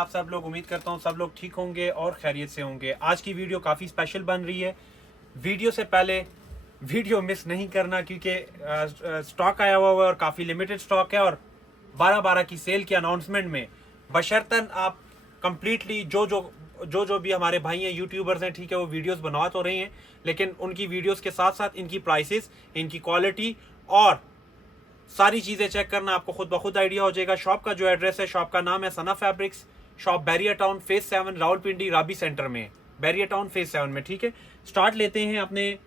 आप सब लोग? उम्मीद करता हूँ सब लोग ठीक होंगे और खैरियत से होंगे। आज की वीडियो काफ़ी स्पेशल बन रही है। वीडियो से पहले वीडियो मिस नहीं करना, क्योंकि स्टॉक आया हुआ है और काफ़ी लिमिटेड स्टॉक है। और 12/12 की सेल के अनाउंसमेंट में बशर्तन आप कंप्लीटली जो भी हमारे भाई हैं, यूट्यूबर्स हैं, ठीक है, वो वीडियोस बनवा तो रहे हैं, लेकिन उनकी वीडियोस के साथ साथ इनकी प्राइसेस, इनकी क्वालिटी और सारी चीज़ें चेक करना आपको खुद ब खुद आइडिया हो जाएगा। शॉप का जो एड्रेस है, शॉप का नाम है Sana fabrics, shop barrier town phase 7 Rawalpindi Rabi centre में, बैरियर टाउन फेज 7 में, ठीक है। स्टार्ट लेते हैं अपने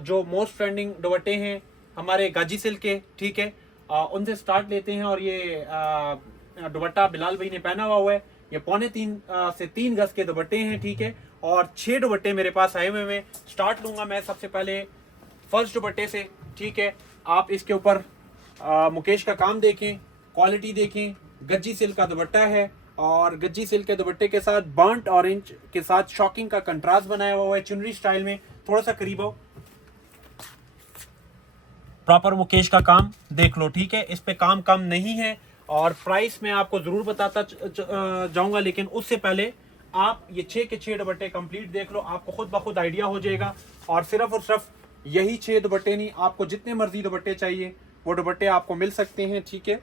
जो मोस्ट ट्रेंडिंग दुपट्टे हैं हमारे गाजी सिल्क के, ठीक है, उनसे स्टार्ट लेते हैं। और ये दुपट्टा बिलाल भाई ने पहना हुआ है, ये 2.25 से 3 गज के दुपट्टे हैं, ठीक है। और 6 दुपट्टे मेरे पास आए हुए हैं। स्टार्ट लूंगा मैं सबसे पहले फर्स्ट दुपट्टे से, ठीक है। आप इसके ऊपर मुकेश का काम देखें, क्वालिटी देखें। गज्जी सिल्क का दुपट्टा है और गज्जी सिल्क के दुपट्टे के साथ बर्न्ट ऑरेंज के साथ शॉकिंग का कंट्रास्ट बनाया हुआ है चुनरी स्टाइल में। थोड़ा सा करीब आओ, प्रॉपर मुकेश का काम देख लो, ठीक है। इस पे काम कम नहीं है और प्राइस मैं आपको जरूर बताता जाऊंगा, लेकिन उससे पहले आप ये 6 के 6 दुपट्टे कंप्लीट देख लो, आपको खुद ब खुद आइडिया हो जाएगा। और सिर्फ यही 6 दुपट्टे नहीं, आपको जितने मर्जी दुपट्टे चाहिए वो दुपट्टे आपको मिल सकते हैं, ठीक है।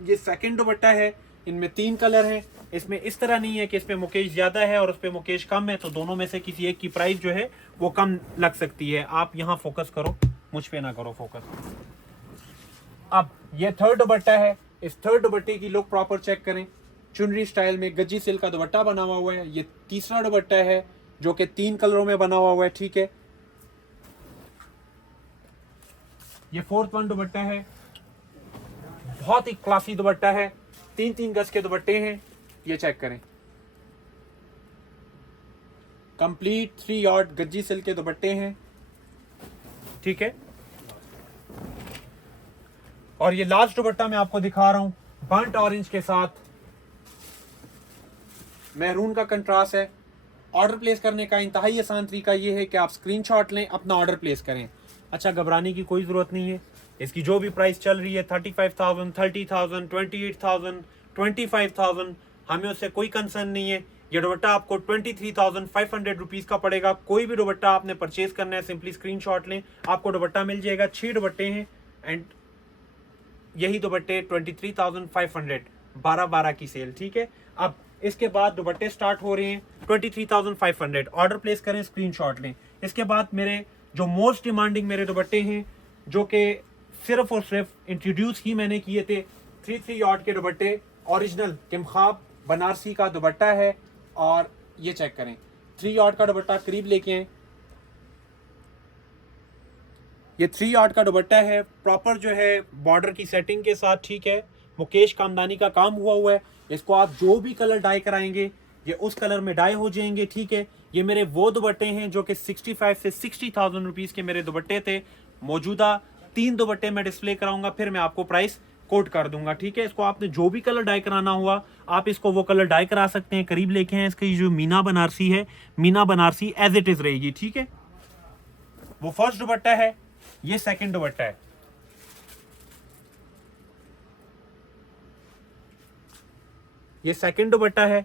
ये सेकंड दुपट्टा है, इनमें 3 कलर हैं। इसमें इस तरह नहीं है कि इसमें मुकेश ज्यादा है और उस पे मुकेश कम है, तो दोनों में से किसी एक की प्राइस जो है वो कम लग सकती है। आप यहाँ फोकस करो, मुझ पे ना करो फोकस। अब ये थर्ड दुपट्टा है, इस थर्ड दुपट्टे की लुक प्रॉपर चेक करें। चुनरी स्टाइल में गज्जी सिल्क का दुपट्टा बना हुआ है। ये तीसरा दुपट्टा है जो कि 3 कलरों में बना हुआ है, ठीक है। ये फोर्थ वन दुपट्टा है, बहुत ही क्लासी दुपट्टा है, 3-3 गज के दुपट्टे हैं, ये चेक करें। कंप्लीट 3 यार्ड गज्जी सिल्क के दुपट्टे हैं, ठीक है। और ये लास्ट दुपट्टा मैं आपको दिखा रहा हूं, बर्न्ट ऑरेंज के साथ मैरून का कंट्रास्ट है। ऑर्डर प्लेस करने का इंतहाई आसान तरीका ये है कि आप स्क्रीनशॉट लें, अपना ऑर्डर प्लेस करें। अच्छा, घबराने की कोई ज़रूरत नहीं है। इसकी जो भी प्राइस चल रही है 35,000, 30,000, 28,000, 25,000, हमें उससे कोई कंसर्न नहीं है। ये दुपट्टा आपको 23,500 रुपीज़ का पड़ेगा। कोई भी दुपट्टा आपने परचेज करना है, सिंपली स्क्रीनशॉट लें, आपको दुपट्टा मिल जाएगा। 6 दुपट्टे हैं एंड यही दुपट्टे 23,500, 12/12 की सेल, ठीक है। अब इसके बाद दुपट्टे स्टार्ट हो रहे हैं 23,500। ऑर्डर प्लेस करें, स्क्रीनशॉट लें। इसके बाद मेरे जो मोस्ट डिमांडिंग मेरे दुपट्टे हैं, जो कि सिर्फ और सिर्फ इंट्रोड्यूस ही मैंने किए थे, 3 यार्ड के दुपट्टे, ओरिजिनल किमखाब बनारसी का दुपट्टा है। और ये चेक करें, 3 यार्ड का दुपट्टा, करीब लेके आए। ये 3 यार्ड का दुपट्टा है, प्रॉपर जो है बॉर्डर की सेटिंग के साथ, ठीक है। मुकेश कामदानी का काम हुआ है। इसको आप जो भी कलर डाई कराएंगे ये उस कलर में डाई हो जाएंगे, ठीक है। ये मेरे वो दुपट्टे हैं जो कि 65 से 60,000 रुपीज़ के मेरे दुपट्टे थे। मौजूदा 3 दुपट्टे मैं डिस्प्ले कराऊंगा, फिर मैं आपको प्राइस कोट कर दूंगा, ठीक है। इसको आपने जो भी कलर डाई कराना हुआ, आप इसको वो कलर डाई करा सकते हैं। करीब लेके हैं, इसकी जो मीना बनारसी है, Meena Banarasi as it is रहेगी, ठीक है। वो फर्स्ट दुपट्टा है, ये सेकंड दुपट्टा है। ये सेकंड दुपट्टा है,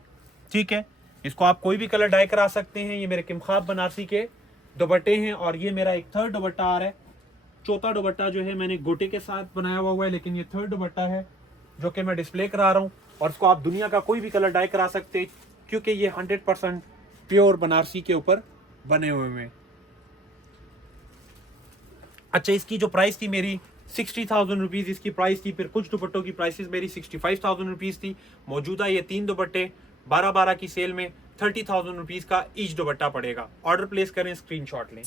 ठीक है। इसको आप कोई भी कलर डाई करा सकते हैं। ये मेरे किमखाब बनारसी के दुपट्टे हैं। और ये मेरा एक थर्ड दुपट्टा आ रहा है। चौथा दुपट्टा जो है मैंने गोटे के साथ बनाया हुआ है, लेकिन ये थर्ड दुपट्टा है जो कि मैं डिस्प्ले करा रहा हूँ। और इसको आप दुनिया का कोई भी कलर डाई करा सकते हैं, क्योंकि ये 100% प्योर बनारसी के ऊपर बने हुए हैं। अच्छा, इसकी जो प्राइस थी मेरी 60,000 रुपीज़ इसकी प्राइस थी। फिर कुछ दुपट्टों की प्राइसेस मेरी 65,000 रुपीज़ थी। मौजूदा ये 3 दुपट्टे 12/12 की सेल में 30,000 रुपीज़ का ईच दुपट्टा पड़ेगा। ऑर्डर प्लेस करें, स्क्रीनशॉट लें।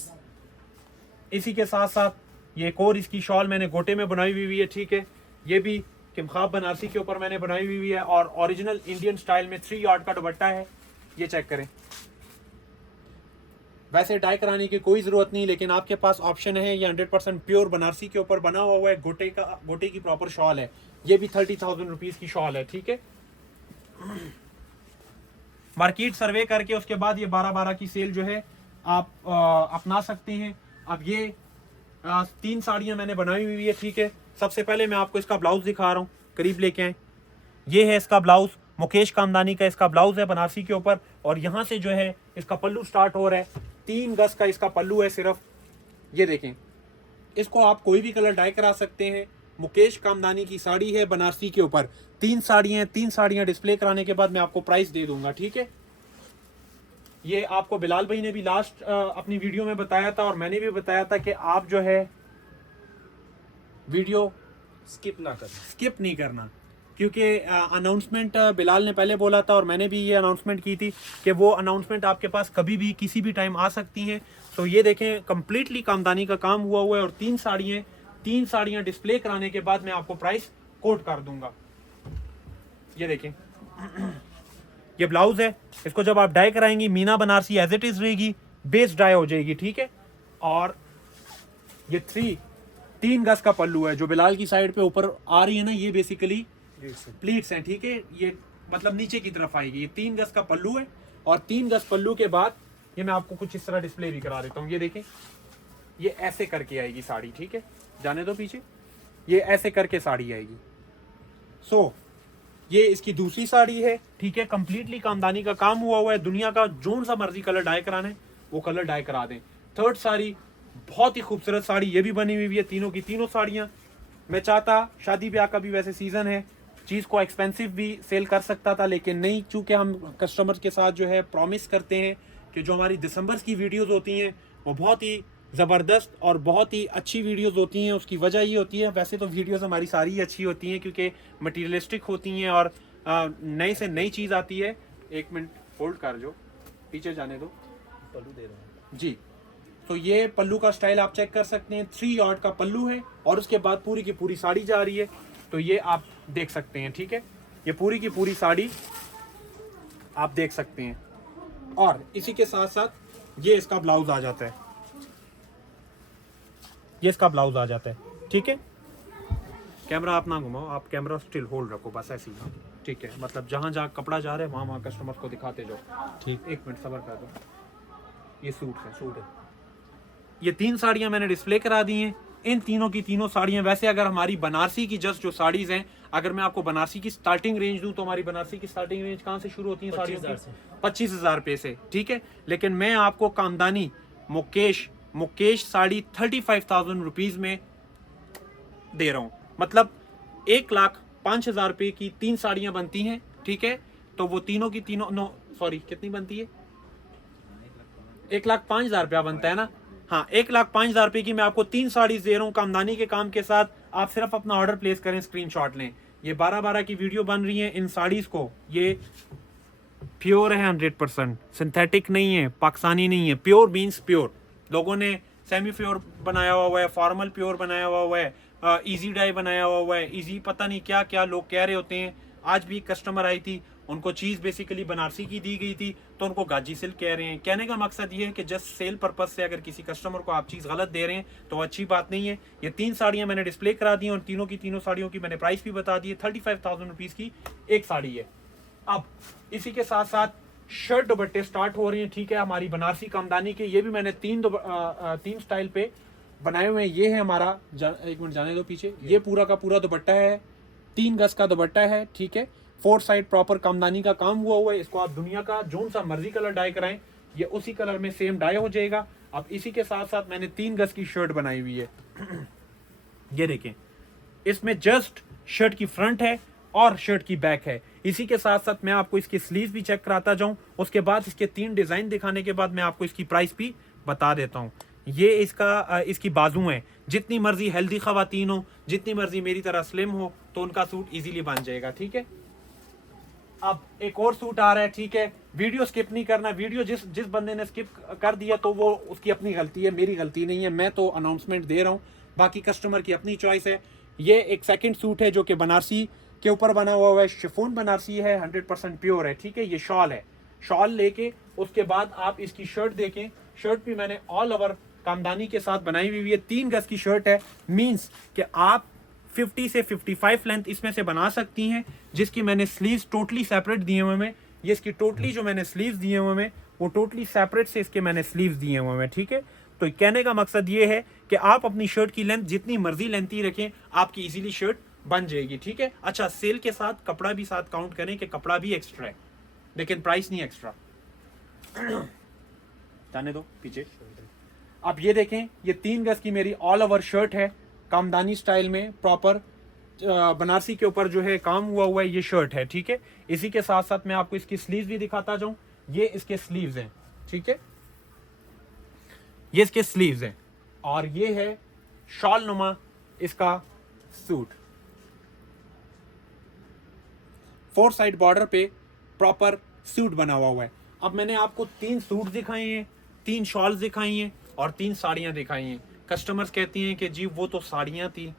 इसी के साथ साथ ये एक और इसकी शॉल मैंने गोटे में बनाई हुई है, ठीक है। ये भी किमखाब बनारसी के ऊपर मैंने बनाई हुई है और ओरिजिनल इंडियन स्टाइल में 3 यार्ड का दुपट्टा है। ये चेक करें। वैसे डाई कराने की कोई ज़रूरत नहीं, लेकिन आपके पास ऑप्शन है। ये 100% प्योर बनारसी के ऊपर बना हुआ है। गोटे की प्रॉपर शॉल है। ये भी 30,000 रुपीज़ की शॉल है, ठीक है। मार्केट सर्वे करके उसके बाद ये 12/12 की सेल जो है आप अपना सकते हैं। अब ये 3 साड़ियाँ मैंने बनाई है, ठीक है। सबसे पहले मैं आपको इसका ब्लाउज दिखा रहा हूँ, करीब लेके आए। ये है इसका ब्लाउज। मुकेश कामदानी का इसका ब्लाउज है बनारसी के ऊपर, और यहाँ से जो है इसका पल्लू स्टार्ट हो रहा है। 3 गज का इसका पल्लू है सिर्फ। ये देखें, इसको आप कोई भी कलर डाई करा सकते हैं। मुकेश कामदानी की साड़ी है बनारसी के ऊपर। 3 साड़ियाँ डिस्प्ले कराने के बाद मैं आपको प्राइस दे दूंगा, ठीक है। ये आपको बिलाल भाई ने भी लास्ट अपनी वीडियो में बताया था, और मैंने भी बताया था कि आप जो है वीडियो स्किप नहीं करना, क्योंकि अनाउंसमेंट बिलाल ने पहले बोला था और मैंने भी ये अनाउंसमेंट की थी कि वो अनाउंसमेंट आपके पास कभी भी किसी भी टाइम आ सकती हैं। तो ये देखें, कंप्लीटली कामदानी का काम हुआ है, और 3 साड़ियाँ डिस्प्ले कराने के बाद मैं आपको प्राइस कोट कर दूंगा। ये देखें, ये ब्लाउज है। इसको जब आप डाई कराएंगी, Meena Banarasi as it is रहेगी, बेस डाई हो जाएगी, ठीक है। और ये 3 गज का पल्लू है, जो बिलाल की साइड पे ऊपर आ रही है ना, ये बेसिकली प्लीट्स हैं, ठीक है। ये मतलब नीचे की तरफ आएगी। ये 3 गज का पल्लू है, और 3 गज पल्लू के बाद ये मैं आपको कुछ इस तरह डिस्प्ले भी करा देता हूँ। ये देखें, ये ऐसे करके आएगी साड़ी, ठीक है। जाने दो पीछे, ये ऐसे करके साड़ी आएगी। सो ये इसकी दूसरी साड़ी है, ठीक है। कंप्लीटली कामदानी का काम हुआ है। दुनिया का जो सा मर्जी कलर डाई कराना है वो कलर डाई करा दें। 3rd साड़ी, बहुत ही खूबसूरत साड़ी, ये भी बनी हुई है। तीनों की तीनों साड़ियाँ मैं चाहता, शादी ब्याह का भी वैसे सीजन है, चीज़ को एक्सपेंसिव भी सेल कर सकता था, लेकिन नहीं, चूंकि हम कस्टमर के साथ जो है प्रॉमिस करते हैं कि जो हमारी दिसंबर की वीडियोस होती हैं वो बहुत ही ज़बरदस्त और बहुत ही अच्छी वीडियोस होती हैं। उसकी वजह ये होती है, वैसे तो वीडियोस हमारी सारी ही अच्छी होती हैं क्योंकि मटीरियलिस्टिक होती हैं और नई से नई चीज़ आती है। 1 मिनट होल्ड कर, जो पीछे जाने दो, पल्लू दे रहा हूँ जी। तो ये पल्लू का स्टाइल आप चेक कर सकते हैं। 3 यार्ड का पल्लू है, और उसके बाद पूरी की पूरी साड़ी जा रही है। तो ये आप देख सकते हैं, ठीक है। ये पूरी की पूरी साड़ी आप देख सकते हैं, और इसी के साथ साथ ये इसका ब्लाउज आ जाता है। ये इसका ब्लाउज आ जाता है, ठीक है। कैमरा आप ना घुमाओ, आप कैमरा स्टिल होल्ड रखो, बस ऐसे ही, ठीक है। मतलब जहाँ जहाँ कपड़ा जा रहा है वहाँ कस्टमर को दिखाते जाओ, ठीक। 1 मिनट सब्र कर दो। ये सूट है। ये 3 साड़ियाँ मैंने डिस्प्ले करा दी हैं। इन तीनों की तीनों साड़ियाँ, वैसे अगर हमारी बनारसी की जस्ट जो साड़ीज़ हैं, अगर मैं आपको बनारसी की स्टार्टिंग रेंज दूं तो हमारी बनारसी की स्टार्टिंग रेंज कहाँ से शुरू होती है? साड़ियों की 25,000 रुपये से, ठीक है। लेकिन मैं आपको कामदानी मुकेश साड़ी 35,000 रुपीज़ में दे रहा हूँ। मतलब 1,05,000 रुपये की 3 साड़ियाँ बनती हैं, ठीक है। तो वो तीनों की तीनों, कितनी बनती है? 1,05,000 रुपया बनता है ना। हाँ, 1,05,000 रुपये की मैं आपको 3 साड़ीज दे रहा हूँ कामदानी के काम के साथ। आप सिर्फ अपना ऑर्डर प्लेस करें, स्क्रीनशॉट लें। ये 12-12 की वीडियो बन रही है इन साड़ीज को। ये प्योर है, 100% सिंथेटिक नहीं है, पाकिस्तानी नहीं है। Pure means pure. लोगों ने सेमी प्योर बनाया हुआ है, फॉर्मल प्योर बनाया हुआ है, इजी डाई बनाया हुआ है, इजी पता नहीं क्या क्या लोग कह रहे होते हैं। आज भी कस्टमर आई थी, उनको चीज़ बेसिकली बनारसी की दी गई थी, तो उनको गाजी सिल्क कह रहे हैं। कहने का मकसद ये है कि जस्ट सेल पर्पज से अगर किसी कस्टमर को आप चीज़ गलत दे रहे हैं तो अच्छी बात नहीं है। ये 3 साड़ियाँ मैंने डिस्प्ले करा दी, और तीनों की तीनों साड़ियों की मैंने प्राइस भी बता दी है। 35,000 रुपीज़ की एक साड़ी है। अब इसी के साथ साथ शर्ट दुपट्टे स्टार्ट हो रहे हैं, ठीक है, हमारी बनारसी कामदानी के। ये भी मैंने 3 स्टाइल पे बनाए हुए हैं। ये है हमारा, 1 मिनट जाने दो पीछे। ये पूरा का पूरा दुपट्टा है, 3 गज का दुपट्टा है, ठीक है। 4 साइड प्रॉपर कामदानी का काम हुआ है। इसको आप दुनिया का जो सा मर्जी कलर डाई कराएं, ये उसी कलर में सेम डाई हो जाएगा। अब इसी के साथ साथ मैंने 3 गज की शर्ट बनाई हुई है। ये देखें, इसमें जस्ट शर्ट की फ्रंट है और शर्ट की बैक है। इसी के साथ साथ मैं आपको इसकी स्लीव भी चेक कराता जाऊं, उसके बाद इसके 3 डिजाइन दिखाने के बाद मैं आपको इसकी प्राइस भी बता देता हूं। ये इसकी बाजू है। जितनी मर्जी हेल्दी खवातीन हो, जितनी मर्जी मेरी तरह स्लिम हो, तो उनका सूट इजीली बन जाएगा, ठीक है। अब एक और सूट आ रहा है, ठीक है। वीडियो स्किप नहीं करना। वीडियो जिस बंदे ने स्किप कर दिया तो वो उसकी अपनी गलती है, मेरी गलती नहीं है। मैं तो अनाउंसमेंट दे रहा हूँ, बाकी कस्टमर की अपनी चॉइस है। ये एक सेकंड सूट है जो कि बनारसी के ऊपर बना हुआ है। शिफॉन बनारसी है, 100% प्योर है, ठीक है। ये शॉल है। शॉल लेके उसके बाद आप इसकी शर्ट देखें। शर्ट भी मैंने ऑल ओवर कामदानी के साथ बनाई हुई है। 3 गज की शर्ट है, मीन्स कि आप 50 से 55 लेंथ इसमें से बना सकती हैं, जिसकी मैंने स्लीव्स टोटली सेपरेट दिए हुए हैं। ये इसकी टोटली जो मैंने स्लीव्स दिए हुए हैं वो टोटली सेपरेट से इसके मैंने स्लीव्स दिए हुए हैं, ठीक है। तो कहने का मकसद ये है कि आप अपनी शर्ट की लेंथ जितनी मर्जी लेंथी रखें, आपकी इजीली शर्ट बन जाएगी, ठीक है। अच्छा, सेल के साथ कपड़ा भी साथ काउंट करें कि कपड़ा भी एक्स्ट्रा है, लेकिन प्राइस नहीं एक्स्ट्रा। जाने दो पीछे। आप ये देखें, ये 3 गज की मेरी ऑल ओवर शर्ट है, कामदानी स्टाइल में, प्रॉपर बनारसी के ऊपर जो है काम हुआ है, ये शर्ट है, ठीक है। इसी के साथ साथ मैं आपको इसकी स्लीव्स भी दिखाता जाऊं। ये इसके स्लीव्स हैं, ठीक है, ये इसके स्लीव्स हैं, और ये है शॉल नुमा इसका सूट, 4 साइड बॉर्डर पे प्रॉपर सूट बना हुआ है। अब मैंने आपको 3 सूट दिखाए हैं, 3 शॉल्स दिखाई हैं और 3 साड़ियां दिखाई हैं। कस्टमर्स कहती हैं कि जी वो तो साड़ियां थी,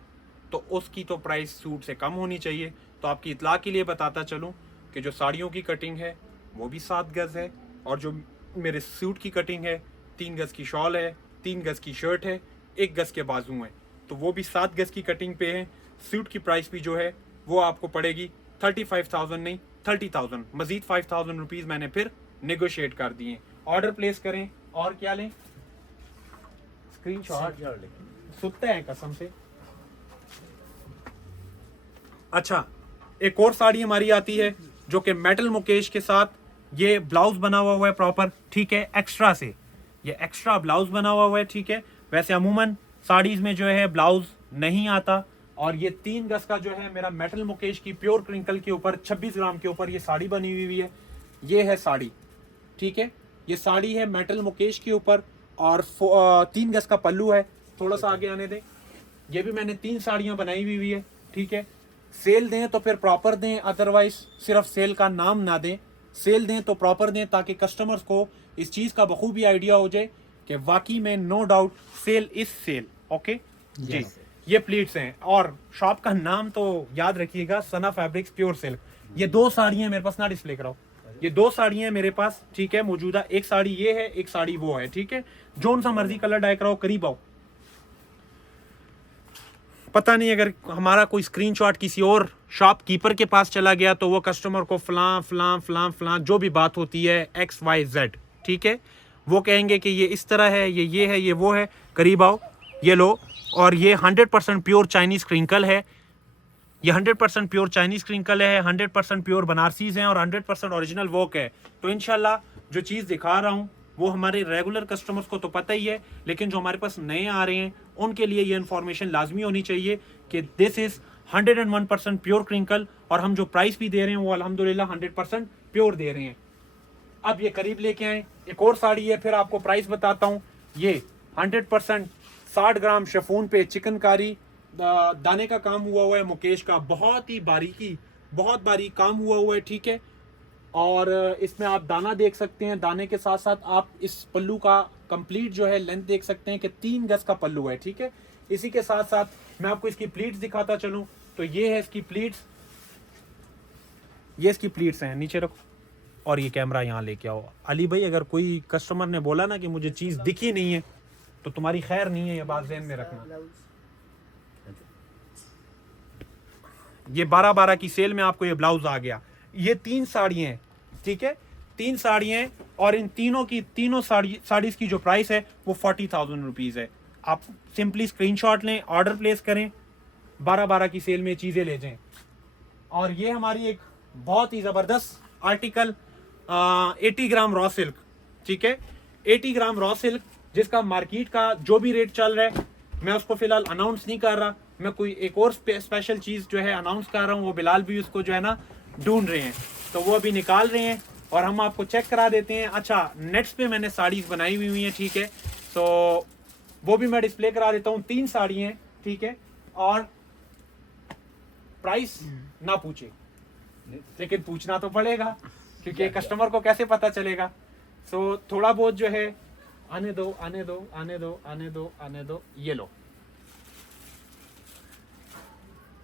तो उसकी तो प्राइस सूट से कम होनी चाहिए। तो आपकी इतला के लिए बताता चलूं कि जो साड़ियों की कटिंग है वो भी 7 गज है, और जो मेरे सूट की कटिंग है 3 गज की शॉल है, 3 गज की शर्ट है, 1 गज के बाजू हैं, तो वो भी 7 गज की कटिंग पे है। सूट की प्राइस भी जो है वो आपको पड़ेगी 35,000 नहीं 30,000, मजीद 5,000 रुपीज़ मैंने फिर नेगोशिएट कर दिए। ऑर्डर प्लेस करें, और क्या लें, स्क्रीनशॉट सुनते हैं कसम से। अच्छा, एक और साड़ी हमारी आती है जो कि मेटल मुकेश के साथ, ये ब्लाउज बना हुआ है प्रॉपर, ठीक है, एक्स्ट्रा से, ये एक्स्ट्रा ब्लाउज बना हुआ है, ठीक है। वैसे अमूमन साड़ीज में जो है ब्लाउज नहीं आता, और ये 3 गज का जो है मेरा मेटल मुकेश की प्योर क्रिंकल के ऊपर 26 ग्राम के ऊपर ये साड़ी बनी हुई है। ये है साड़ी, ठीक है, ये साड़ी है मेटल मुकेश के ऊपर, और 3 गज का पल्लू है। थोड़ा सा आगे आने दें। ये भी मैंने 3 साड़ियां बनाई हुई है, ठीक है। सेल दें तो फिर प्रॉपर दें, अदरवाइज सिर्फ सेल का नाम ना दें। सेल दें तो प्रॉपर दें, ताकि कस्टमर्स को इस चीज़ का बखूबी आइडिया हो जाए कि वाकई में no doubt sale is sale. Okay जी, ये प्लीट्स हैं, और शॉप का नाम तो याद रखिएगा, सना फैब्रिक्स प्योर सिल्क। ये 2 साड़ियां मेरे पास, ना डिस्प्ले कराओ, ये 2 साड़ियां मेरे पास, ठीक है, मौजूदा। एक साड़ी ये है, एक साड़ी वो है, ठीक है। जोन सा मर्जी कलर डाई कराओ, करीब आओ। पता नहीं अगर हमारा कोई स्क्रीनशॉट किसी और शॉपकीपर के पास चला गया तो वो कस्टमर को फलां फलां फलां फलां जो भी बात होती है XYZ, ठीक है, वो कहेंगे कि ये इस तरह है, ये है, ये वो है। करीब आओ, ये लो। और ये 100% प्योर चाइनीज क्रिंकल है, ये 100% प्योर चाइनीज क्रिंकल है, 100% प्योर बनारसीज हैं, और 100% ओरिजिनल वर्क है। तो इंशाल्लाह जो चीज़ दिखा रहा हूँ वो हमारे रेगुलर कस्टमर्स को तो पता ही है, लेकिन जो हमारे पास नए आ रहे हैं उनके लिए ये इन्फॉर्मेशन लाजमी होनी चाहिए कि दिस इज 101% प्योर क्रिंकल, और हम जो प्राइस भी दे रहे हैं वो अल्हम्दुलिल्लाह 100% प्योर दे रहे हैं। अब ये करीब लेके आए, एक और साड़ी है, फिर आपको प्राइस बताता हूँ। ये 100% 60 ग्राम शिफॉन पे चिकनकारी दाने का काम हुआ है मुकेश का, बहुत ही बारीकी, बहुत बारीक काम हुआ है, ठीक है। और इसमें आप दाना देख सकते हैं, दाने के साथ साथ आप इस पल्लू का कंप्लीट जो है लेंथ देख सकते हैं कि 3 गज का पल्लू है, ठीक है। इसी के साथ साथ मैं आपको इसकी प्लीट्स दिखाता चलूं, तो ये है इसकी प्लीट्स, ये इसकी प्लीट्स हैं, नीचे रखो और ये कैमरा यहाँ लेके आओ। अली भाई, अगर कोई कस्टमर ने बोला ना कि मुझे चीज़ दिखी नहीं है तो तुम्हारी खैर नहीं है, ये बात ज़हन में रखना। ये 12-12 की सेल में आपको ये ब्लाउज आ गया। ये 3 साड़ियाँ हैं, ठीक है, 3 साड़ियाँ, और इन तीनों साड़ीज की जो प्राइस है वो 40,000 रुपीज़ है। आप सिंपली स्क्रीनशॉट लें, ऑर्डर प्लेस करें, 12-12 की सेल में चीज़ें ले जाएं। और ये हमारी एक बहुत ही ज़बरदस्त आर्टिकल 80 ग्राम रॉ सिल्क, ठीक है, 80 ग्राम रॉ सिल्क, जिसका मार्केट का जो भी रेट चल रहा है मैं उसको फिलहाल अनाउंस नहीं कर रहा, मैं कोई एक और स्पेशल चीज़ जो है अनाउंस कर रहा हूँ। वो बिलाल भी उसको जो है ना ढूंढ रहे हैं, तो वो अभी निकाल रहे हैं और हम आपको चेक करा देते हैं। अच्छा, नेट्स पे मैंने साड़ीज बनाई हुई हैं, ठीक है, तो वो भी मैं डिस्प्ले करा देता हूँ। 3 साड़ी हैं, ठीक है, और प्राइस ना पूछे, लेकिन पूछना तो पड़ेगा क्योंकि कस्टमर को कैसे पता चलेगा। सो थोड़ा बहुत जो है, आने दो आने दो आने दो आने दो आने दो, ये लो,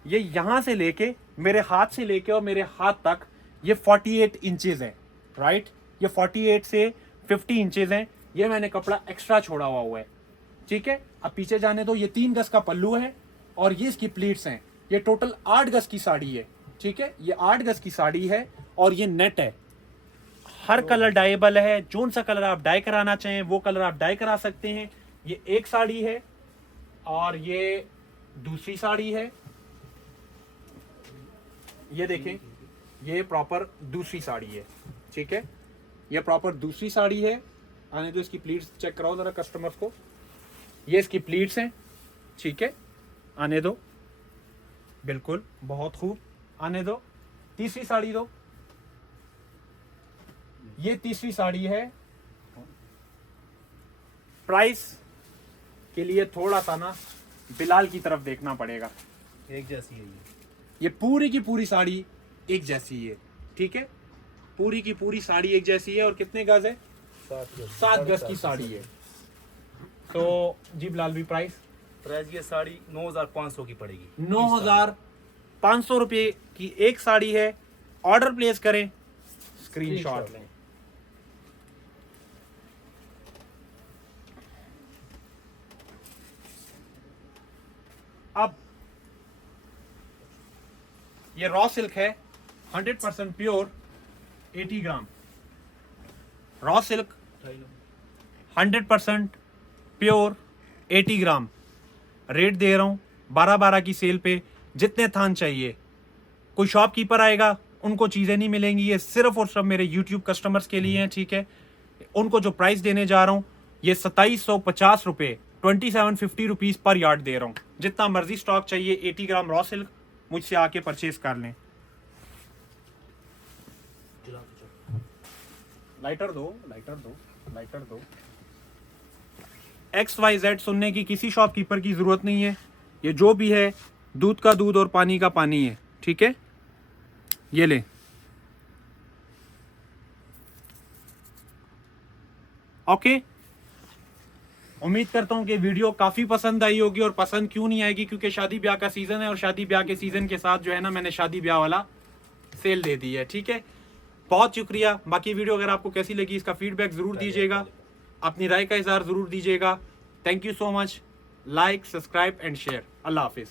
ये यहां से लेके मेरे हाथ से लेके और मेरे हाथ तक ये 48 इंचेस है, राइट, ये 48 से 50 इंचेस हैं। ये मैंने कपड़ा एक्स्ट्रा छोड़ा हुआ है, ठीक है। अब पीछे जाने दो, ये 3 गज का पल्लू है और ये इसकी प्लीट्स हैं। ये टोटल 8 गज की साड़ी है, ठीक है, ये 8 गज की साड़ी है और ये नेट है। हर कलर डाइबल है, जोन सा कलर आप डाई कराना चाहें वो कलर आप डाई करा सकते हैं। ये एक साड़ी है और ये दूसरी साड़ी है, ये देखें, ये प्रॉपर दूसरी साड़ी है, ठीक है, ये प्रॉपर दूसरी साड़ी है। आने दो, इसकी प्लीट्स चेक कराओ जरा कस्टमर्स को, ये इसकी प्लीट्स हैं, ठीक है, आने दो, बिल्कुल बहुत खूब, आने दो। तीसरी साड़ी दो, ये तीसरी साड़ी है। प्राइस के लिए थोड़ा सा ना बिलाल की तरफ देखना पड़ेगा। एक जैसी है ये पूरी की पूरी साड़ी एक जैसी है, ठीक है, पूरी की पूरी साड़ी एक जैसी है। और कितने गज है? 7 गज की साड़ी है। तो जी बिलाल भी प्राइस ये साड़ी 9,500 की पड़ेगी। 9,500 रुपये की एक साड़ी है। ऑर्डर प्लेस करें, स्क्रीनशॉट लें। अब ये रॉ सिल्क है, 100% प्योर, 80 ग्राम रॉ सिल्क, 100% प्योर, 80 ग्राम। रेट दे रहा हूँ 12-12 की सेल पे, जितने थान चाहिए। कोई शॉपकीपर आएगा उनको चीज़ें नहीं मिलेंगी, ये सिर्फ और सिर्फ मेरे यूट्यूब कस्टमर्स के लिए हैं, ठीक है। उनको जो प्राइस देने जा रहा हूँ ये 2750 रुपये, 2750 रुपीज़ पर यार्ड दे रहा हूँ। जितना मर्जी स्टॉक चाहिए, 80 ग्राम रॉ सिल्क मुझसे आके परचेज कर लें। लाइटर दो, लाइटर दो, लाइटर दो। XYZ सुनने की किसी शॉपकीपर की जरूरत नहीं है। ये जो भी है दूध का दूध और पानी का पानी है, ठीक है। ये ले, ओके। उम्मीद करता हूं कि वीडियो काफी पसंद आई होगी। और पसंद क्यों नहीं आएगी, क्योंकि शादी ब्याह का सीजन है और शादी ब्याह के सीजन के साथ जो है ना, मैंने शादी ब्याह वाला सेल दे दी है, ठीक है। बहुत शुक्रिया। बाकी वीडियो अगर आपको कैसी लगी इसका फीडबैक जरूर दीजिएगा, अपनी राय का इजहार जरूर दीजिएगा। Thank you so much. Like, subscribe and share. Allah Hafiz.